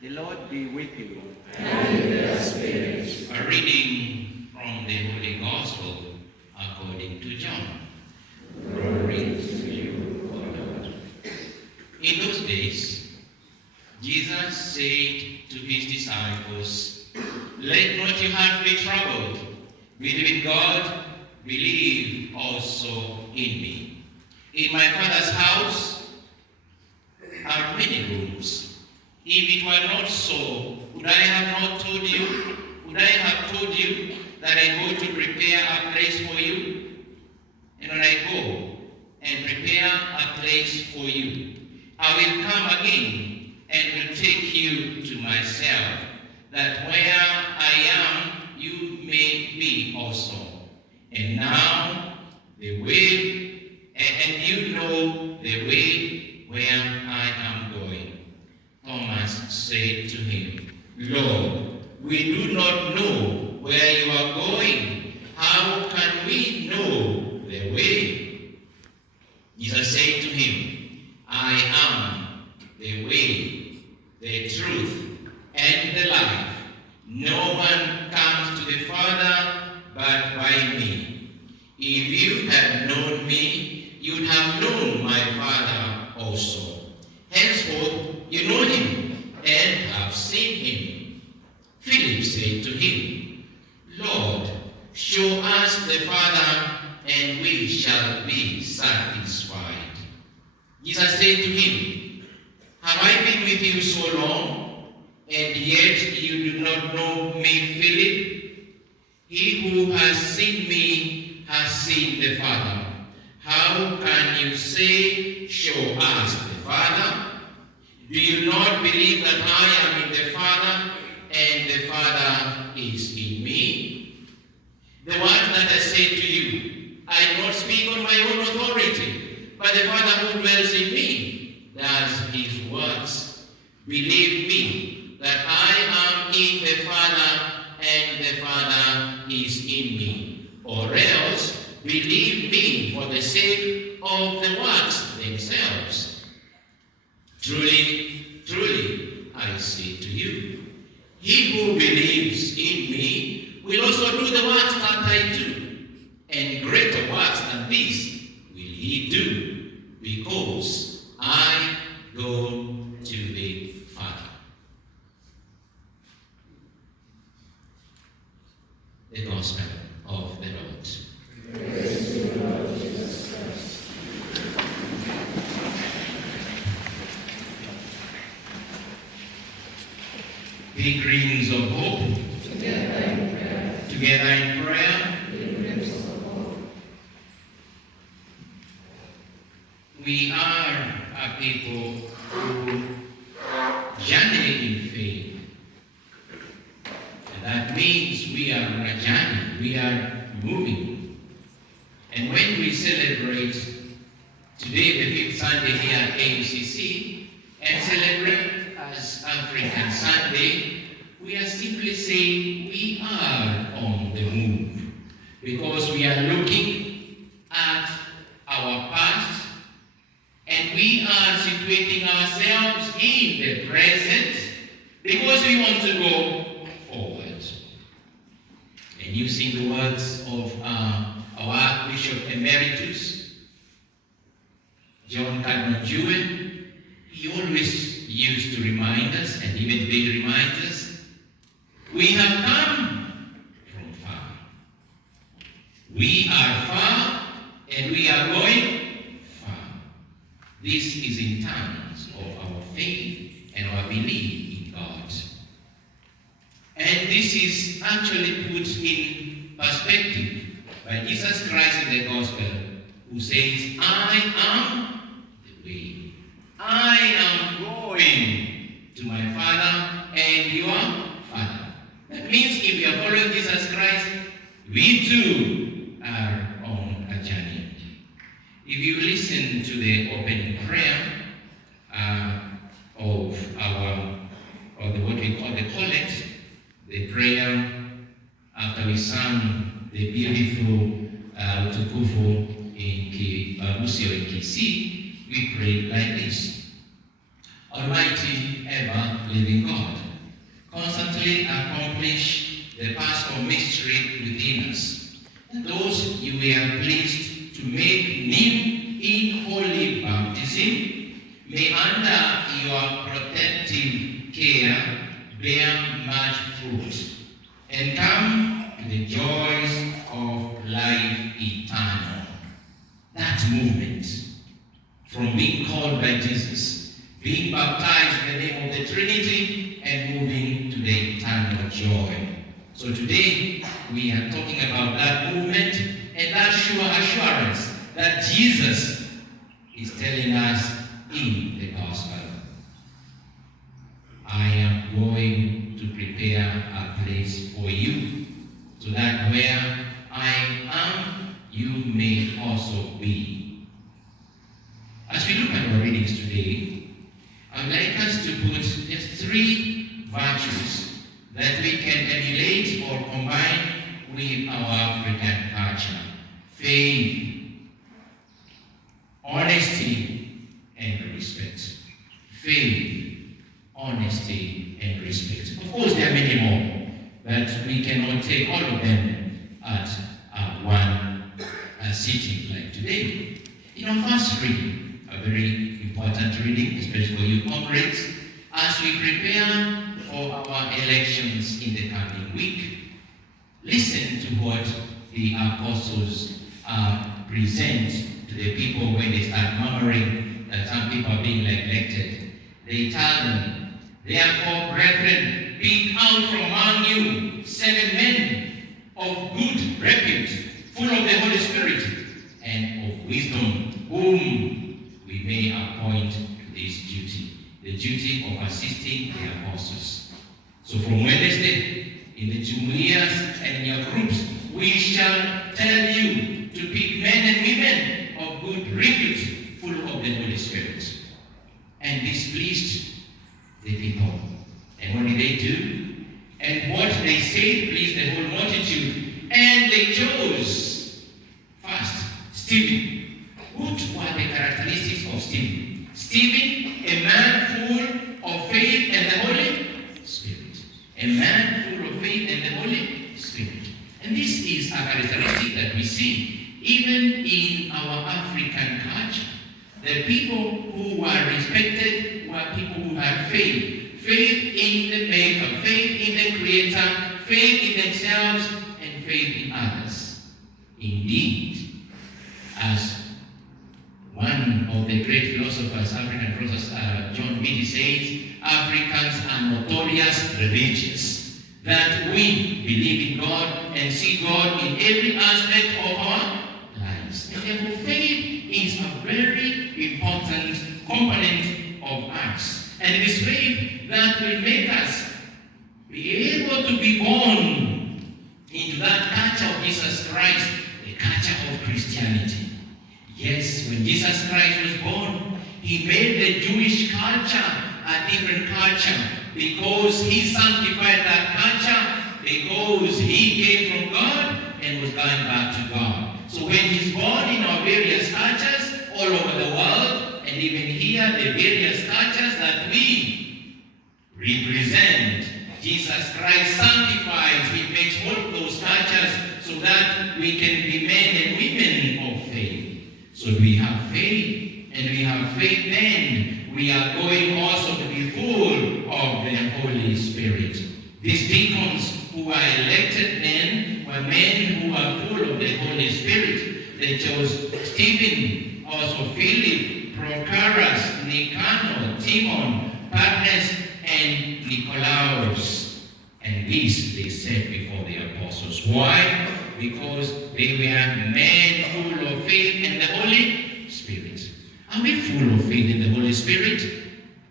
The Lord be with you. And with your spirit. A reading from the Holy Gospel according to John. Glory to you, O Lord. In those days, Jesus said to his disciples, "Let not your heart be troubled. Believe in God, believe also in me. In my Father's house are many rooms. If it were not so, would I have not told you? Would I have told you that I go to prepare a place for you? And when I go and prepare a place for you, I will come again and will take you to myself, that where I am, you may be also. And now the way, and you know the way where I am going." Thomas said to him, "Lord, we do not know where you are going. How can we know the way?" Jesus said to him, "I am the way, the truth, and the life. No one comes to the Father but by me. If you had known me, you'd have known my Father also. Henceforth, you know him and have seen him." Philip said to him, "Lord, show us the Father, and we shall be satisfied." Jesus said to him, "Have I been with you so long, and yet you do not know me, Philip? He who has seen me has seen the Father. How can you say, 'Show us the Father'? Do you not believe that I am in the Father, and the Father is in me? The word that I say to you, I do not speak on my own authority, but the Father who dwells in me does his works. Believe me that I am in the Father, and the Father is in me. Or else, believe me for the sake of the works themselves. Truly, truly, I say to you, he who believes in me will also do the works that I do, and greater works than these will he do, because I go to the Father." The Gospel of the Lord. Praise to you, Lord Jesus Christ. Pilgrims of hope, Together in prayer, together in prayer, pilgrims of hope. we are a people who journey in faith. And that means we are on a journey, we are moving. And when we celebrate today, the 5th Sunday here at AUCC, and celebrate as African Sunday, we are simply saying we are on the move, because we are looking at our past, and we are situating ourselves in the present, because we want to go forward. And using the words of our Archbishop Emeritus, John Cardinal Jewel, he always used to remind us, and even today he reminds us, we have come from far. We are far, and we are going far. This is in terms of our faith and our belief in God. And this is actually put in perspective by Jesus Christ in the Gospel, who says, "I am the way. I am going to my Father and your Father." That means if we are following Jesus Christ, we too are on a journey. If you listen to the opening prayer of what we call the collect, the prayer after we sang the beautiful Utukufu in Musio in Kisii, we prayed like this: Almighty, ever-living God, constantly accomplish the Paschal mystery within us. Those you were pleased to make new in holy baptism may under your protective care bear much fruit and come to the joys of life eternal. That movement from being called by Jesus, being baptized in the name of the Trinity, and moving to the eternal joy. So today we are talking about that movement and that sure assurance that Jesus is telling us in the gospel. I am going to prepare a place for you, so that where I am, you may also be. As we look at our readings today, I would like us to put just 3 virtues that we can emulate or combine with our African culture: faith, honesty, and respect. Faith, honesty, and respect. Of course, there are many more, but we cannot take all of them at one sitting like today. In our first reading, a very important reading, especially for you comrades, as we prepare for our elections in the coming week, listen to what the apostles present to the people when they start murmuring that some people are being neglected. They tell them, therefore, brethren, pick out from among you 7 men of good repute, full of the Holy Spirit and of wisdom, whom we may appoint to this duty, the duty of assisting the apostles. So from Wednesday, in the Jumuias and in your groups, we shall tell you to pick men and women of good repute, full of the Holy Spirit. And this pleased the people. And what did they do? And what they said pleased the whole multitude. And they chose first Stephen. What were the characteristics of Stephen? Stephen, a man full of faith and the Holy Spirit. A man full of faith and the Holy Spirit. And this is a characteristic that we see even in our African culture. The people who were respected were people who had faith. Faith in the Maker, faith in the Creator, faith in themselves, and faith in others. Indeed, as one of the great philosophers, African philosophers, John Beatty says, Africans are notorious religious, that we believe in God and see God in every aspect of our lives. And therefore, faith is a very important component of us. And it is faith that will make us be able to be born into that culture of Jesus Christ, the culture of Christianity. Yes, when Jesus Christ was born, he made the Jewish culture a different culture because he sanctified that culture, because he came from God and was going back to God. So when he's born in our various cultures all over the world, and even here, the various cultures that we represent, Jesus Christ sanctifies, he makes all those cultures so that we can be men and women of faith. So we have faith, and we have faith then. We are going also to be full of the Holy Spirit. These deacons who were elected then were men who were full of the Holy Spirit. They chose Stephen, also Philip, Prochorus, Nicanor, Timon, Parmenas, and Nicolaus. And this they set before the apostles. Why? Because they were men full of faith and the Holy Spirit. Are we full of faith in the Holy Spirit?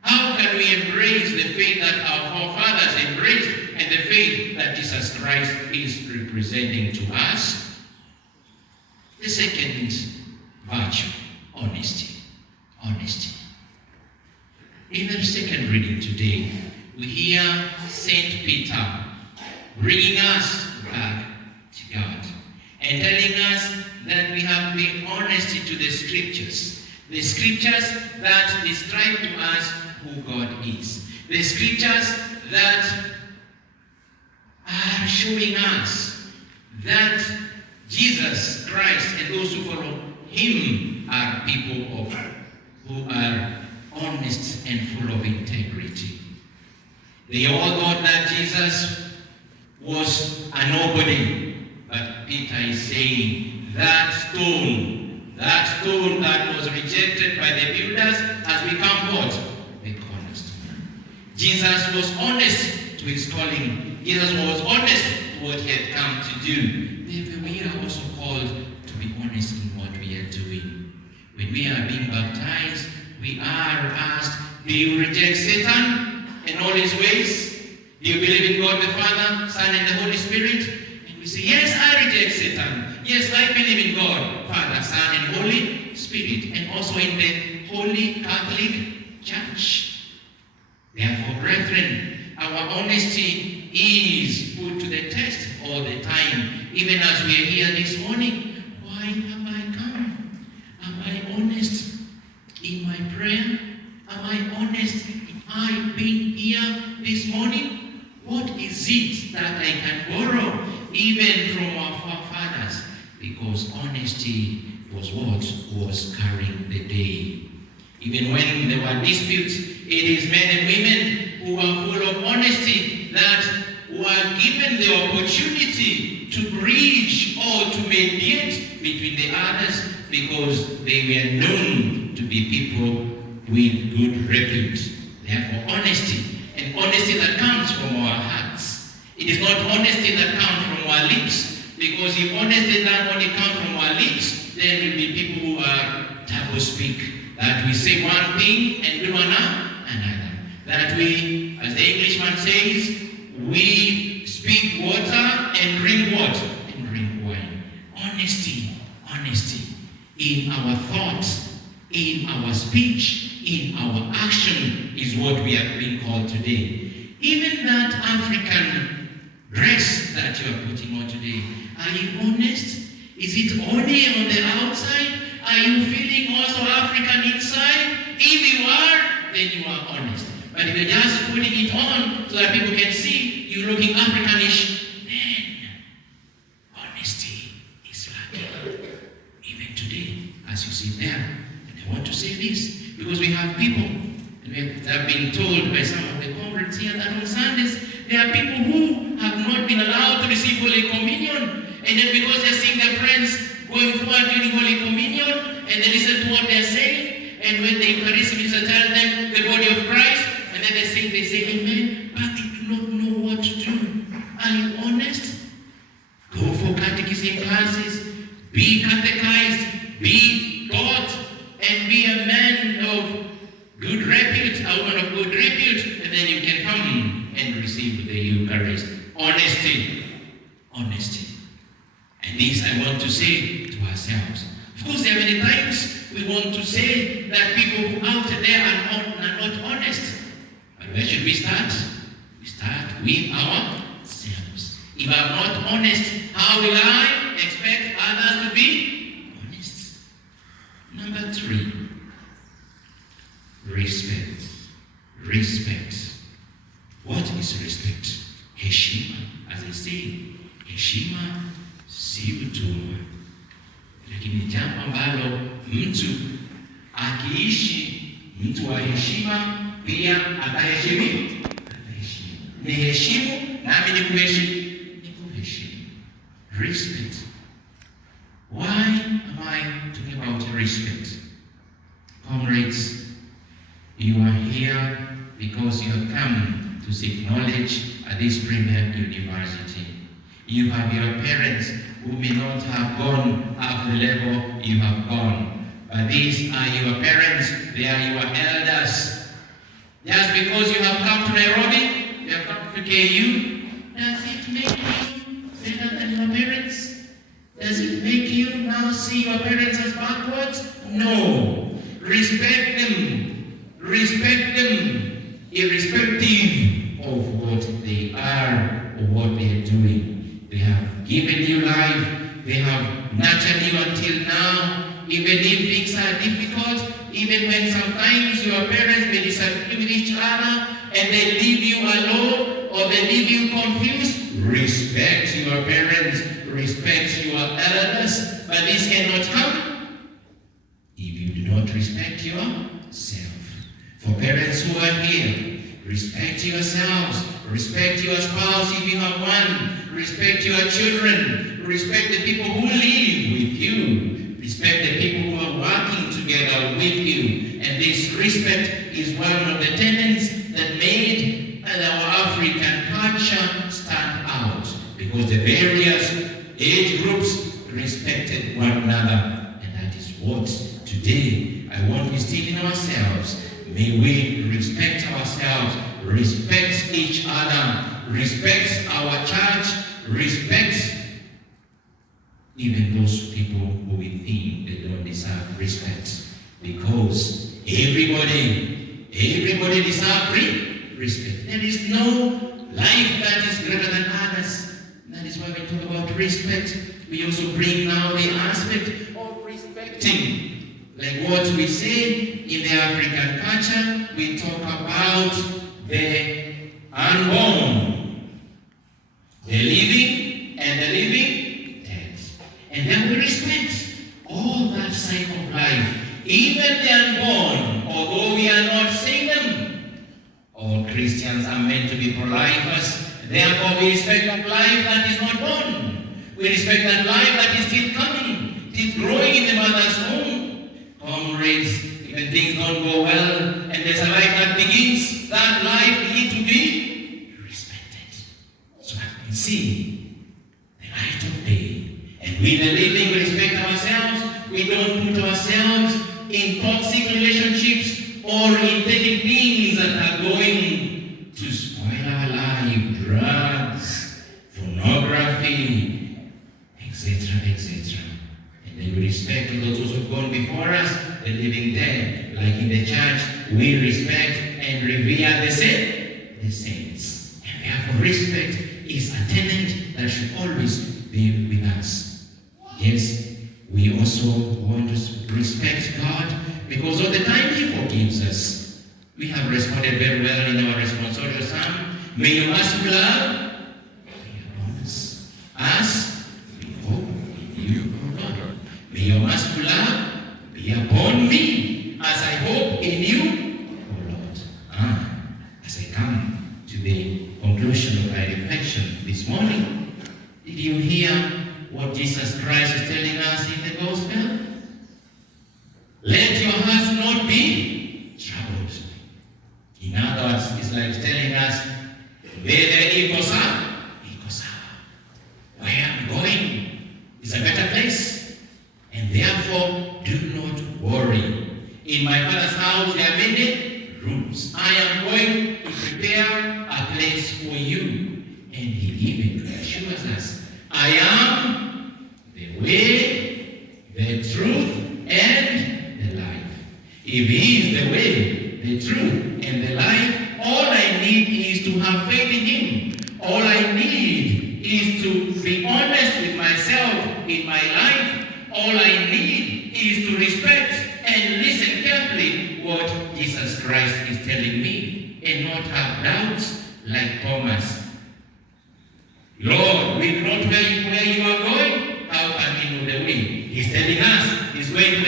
How can we embrace the faith that our forefathers embraced and the faith that Jesus Christ is representing to us? The second virtue, honesty. Honesty. In the second reading today, we hear St. Peter bringing us back to God and telling us that we have to be honest to the scriptures that describe to us who God is. The scriptures that are showing us that Jesus Christ and those who follow him are people who are honest and full of integrity. They all thought that Jesus was a nobody, but Peter is saying that stone that was rejected by the builders has become what? The cornerstone. Jesus was honest to his calling. Jesus was honest to what he had come to do. Therefore, we are also called to be honest in what we are doing. When we are being baptized, we are asked, do you reject Satan and all his ways? Do you believe in God the Father, Son, and the Holy Spirit? And we say, yes, I reject Satan. Yes, I believe in God, Father, Son, and Holy Spirit, and also in the Holy Catholic Church. Therefore, brethren, our honesty is put to the test all the time. Even as we are here this morning, why have I come? Am I honest in my prayer? Am I honest in I being here this morning? What is it that I can borrow even from our forefathers? Because honesty was what was carrying the day. Even when there were disputes, it is men and women who are full of honesty that were given the opportunity to bridge or to mediate between the others because they were known to be people with good repute. Therefore, honesty, and honesty that comes from our hearts. It is not honesty that comes from our lips, because if honesty that only comes from our lips, then we'll be people who are double speak. That we say one thing and do another. That we, as the Englishman says, we speak water and drink what? And drink wine. Honesty in our thoughts, in our speech, in our action is what we are being called today. Even that African dress that you are putting on today, are you honest? Is it only on the outside? Are you feeling also African inside? If you are, then you are honest. But if you're just putting it on so that people can see you looking Africanish, then honesty is lacking. Even today, as you sit there, and I want to say this, because we have people, and we have been told by some of the converts here that on Sundays, there are people who have not been allowed to receive Holy Communion, and then because they're seeing their friends going forward during Holy Communion, and they listen to what they're saying, and when the Eucharist minister tells them the body of Christ, and then they say amen, but they do not know what to do. Are you honest? Go for catechism classes, be catechized, be taught, and be a man of good repute, a woman of good repute, and then you can come and receive the Eucharist. Honesty. And this I want to say to ourselves. Of course, there are many times we want to say that people who out there are not honest. But where should we start? We start with ourselves. If I'm not honest, how will I expect others to be honest? Number 3, respect. What is respect? Heshima. As I say, heshima si utumwa. Lakini jambo ambalo mtu akiishi mtu wa heshima pia ataheshimiwa. Ni heshimu nami ni kuheshimu. Respect. Why am I talking about respect? Comrades, you are here because you have come to seek knowledge at this premier university. You have your parents who may not have gone up the level you have gone. But these are your parents, they are your elders. Just because you have come to Nairobi, you have come to KU, does it make you better than your parents? Does it make you now see your parents as backwards? No. Respect them, irrespective of what they are or what they are doing. They have given you life, they have nurtured you until now. Even if things are difficult, even when sometimes your parents may disagree with each other and they leave you alone or they leave you confused, respect your parents, respect your elders, but this cannot come if you do not respect yourself. For parents who are here, respect yourselves, respect your spouse if you have one, respect your children, respect the people who live with you, respect the people who are working together with you. And this respect is one of the tenets that made our African culture stand out, because the various age groups respected one another. And that is what today I want to instill in ourselves. May we respect ourselves, respect each other, respect our church, respect even those people who we think they don't deserve respect. Because everybody deserves respect. There is no life that is greater than others. That is why we talk about respect. We also bring now the aspect of respecting. Like what we say in the African culture, we talk about the unborn, the living and the living dead. And then we respect all that side of life. Even the unborn, although we are not seeing them. All Christians are meant to be pro-lifers. Therefore, we respect that life that is not born. We respect that life that is still coming. It is growing in the mother's womb. Comrades, when things don't go well, and there's a life that begins, that life needs to be respected. So I can see the light of day. And we, the living, we respect ourselves. We don't put ourselves in toxic relationships or in taking things that are going to spoil our life, drugs, pornography, etc., etc. And then we respect those who have gone before us, the living dead. Like in the church, we respect and revere the saints. And therefore, respect is a tenet that should always be with us. Yes, we also want to respect God because of the time He forgives us. We have responded very well in our responsorial psalm. May your merciful love be upon us, as we hope in you, O Lord. May your merciful love be upon me, as I hope in you, O Lord. As I come to the conclusion of my reflection this morning, did you hear what Jesus Christ is telling us in the Gospel? Let your hearts not be troubled. In other words, it's like telling us, where I'm going is a better place, and therefore do not worry. In my Father's house there are many rooms. I am going to prepare a place for you. And He even reassures us, I am the way, the truth, and the life. If He is the way, the truth, and the life, all I need is to have faith in Him. All I need is to be honest with myself in my life. All I need is to respect and listen carefully what Jesus Christ is telling me, and not have doubts like Thomas. Lord, we do not know where you are going. How can we know the way? He's telling us He's going to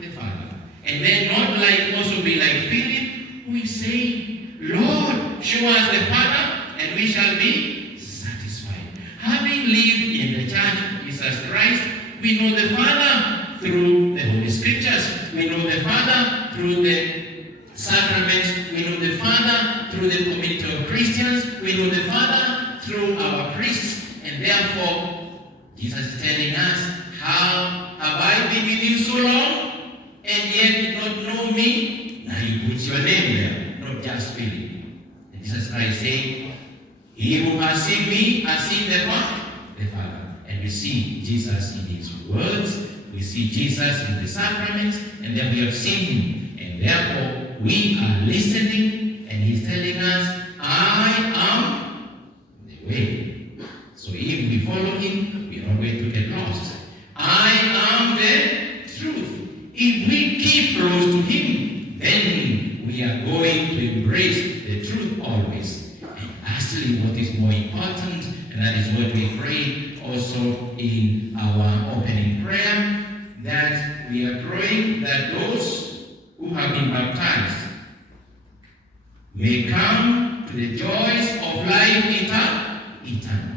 the Father. And then not like also be like Philip, who is saying, Lord, show us the Father, and we shall be satisfied. Having lived in the church of Jesus Christ, we know the Father through the Holy Scriptures. We know the Father through the sacraments. We know the Father through the community of Christians. We know the Father through our priests. And therefore, Jesus is telling us, how have I been with you so long, and yet did not know me? Now He puts your name there, not just Philip. And Jesus Christ saying, He who has seen me has seen the Father. And we see Jesus in His words, we see Jesus in the sacraments, and then we have seen Him. And therefore, we are listening, and He's telling us, I am the way. So if we follow Him, we are not going to get lost. I am the truth. If we keep close embrace the truth always. And lastly, what is more important, and that is what we pray also in our opening prayer, that we are praying that those who have been baptized may come to the joys of life eternal.